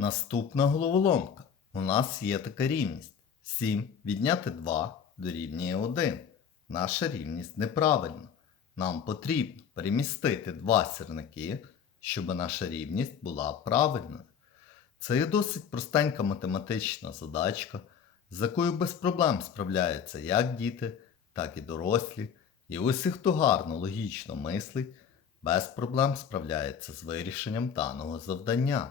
Наступна головоломка. У нас є така рівність. 7 відняти 2 дорівнює 1. Наша рівність неправильна. Нам потрібно перемістити два сірники, щоб наша рівність була правильною. Це є досить простенька математична задачка, з якою без проблем справляються як діти, так і дорослі. І усі, хто гарно логічно мислить, без проблем справляється з вирішенням даного завдання.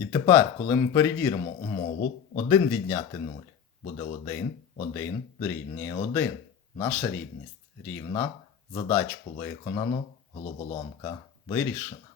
І тепер, коли ми перевіримо умову, 1 відняти 0 буде 1, 1 дорівнює 1. Наша рівність рівна. Задачку виконано, головоломка вирішена.